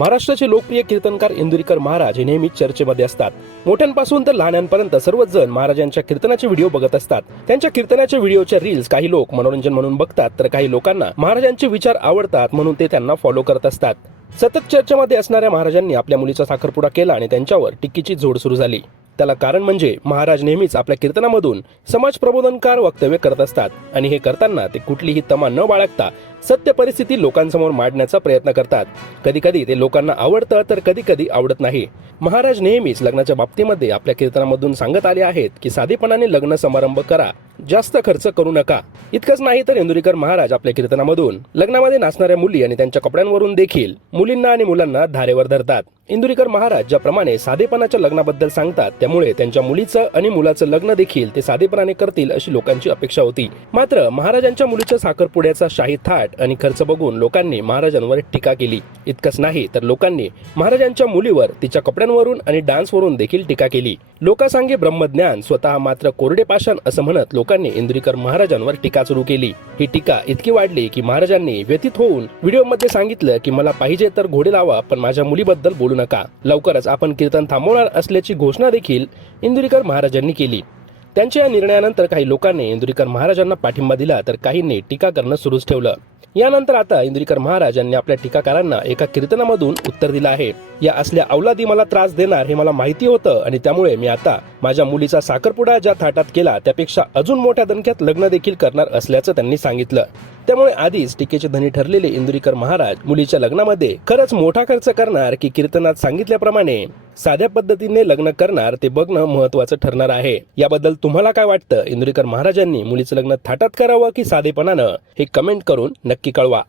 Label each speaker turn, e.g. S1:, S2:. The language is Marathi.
S1: महाराष्ट्राचे लोकप्रिय कीर्तनकार इंदुरीकर महाराज हे नेहमीच चर्चेमध्ये असतात. मोठ्यांपासून तर लहानांपर्यंत सर्वच जण महाराजांच्या कीर्तनाचे व्हिडिओ बघत असतात. त्यांच्या कीर्तनाच्या व्हिडिओच्या रील्स काही लोक मनोरंजन म्हणून बघतात तर काही लोकांना महाराजांचे विचार आवडतात म्हणून ते त्यांना फॉलो करत असतात. सतत चर्चेमध्ये असणाऱ्या महाराजांनी आपल्या मुलीचा साखरपुडा केला आणि त्यांच्यावर टिक्कीची जोड सुरू झाली. त्याला कारण म्हणजे महाराज नेहमीच आपल्या कीर्तनामधून समाज प्रबोधनकार वक्तव्य करत असतात आणि हे करताना ते कुठलीही तमा न बाळगता सत्य परिस्थिती लोकांसमोर मांडण्याचा प्रयत्न करतात. कधी कधी ते लोकांना आवडतं तर कधी कधी आवडत नाही. महाराज नेहमीच लग्नाच्या बाबतीमध्ये आपल्या कीर्तनामधून सांगत आले आहेत की साधेपणाने लग्न समारंभ करा. जास्त खर्च करू नका. इतकंच नाही तर इंदुरीकर महाराज आपल्या कीर्तनामधून लग्नामध्ये नाचणाऱ्या मुली आणि त्यांच्या कपड्यांवरून देखील मुलींना आणि मुलांना धारेवर धरतात. इंदुरीकर महाराज ज्याप्रमाणे साधेपणाच्या लग्नाबद्दल सांगतात त्यामुळे त्यांच्या मुलीचं आणि मुलाचं लग्न देखील ते साधेपणाने करतील अशी लोकांची अपेक्षा होती. मात्र महाराजांच्या मुलीच्या साखरपुड्याचा शाही थाट आणि खर्च बघून लोकांनी महाराजांवर टीका केली. इतकंच नाही तर लोकांनी महाराजांच्या मुलीवर तिच्या कपड्यांवरून आणि डान्सवरून देखील टीका केली. लोकांसांगे ब्रह्मज्ञान स्वतः मात्र कोरडे पाषाण असं म्हणत लोकांनी इंदुरीकर महाराजांवर टीका सुरू केली. ही टीका इतकी वाढली की महाराजांनी व्यतीत होऊन व्हिडिओमध्ये सांगितलं की मला पाहिजे तर घोडे लावा पण माझ्या मुलीबद्दल बोलू नका. लवकरच आपण कीर्तन थांबवणार असल्याची घोषणा देखील इंदुरीकर महाराजांनी केली. त्यांच्या या निर्णयानंतर काही लोकांनी इंदुरीकर महाराजांना पाठिंबा दिला तर काहींनी टीका करणं सुरूच ठेवलं. यानंतर आता इंदुरीकर महाराज यांनी आपल्या टीकाकारांना एका कीर्तनामधून उत्तर दिलं आहे. या असल्या अवलादी मला त्रास देणार हे मला माहिती होतं आणि त्यामुळे मी आता माझ्या मुलीचा साखरपुडा ज्या थाटात केला त्यापेक्षा अजून मोठ्या दणक्यात लग्न देखील करणार असल्याचं त्यांनी सांगितलं. त्यामुळे आधीच टीकेचे धनी ठरलेले इंदुरीकर महाराज मुलीच्या लग्नामध्ये खरंच मोठा खर्च करणार की कीर्तनात सांगितल्याप्रमाणे साध्या पद्धतीने लग्न करणार ते बघणं महत्वाचं ठरणार आहे. याबद्दल तुम्हाला काय वाटतं? इंदुरीकर महाराजांनी मुलीचं लग्न थाटात करावं की साधेपणानं? हे कमेंट करून नक्की कळवा.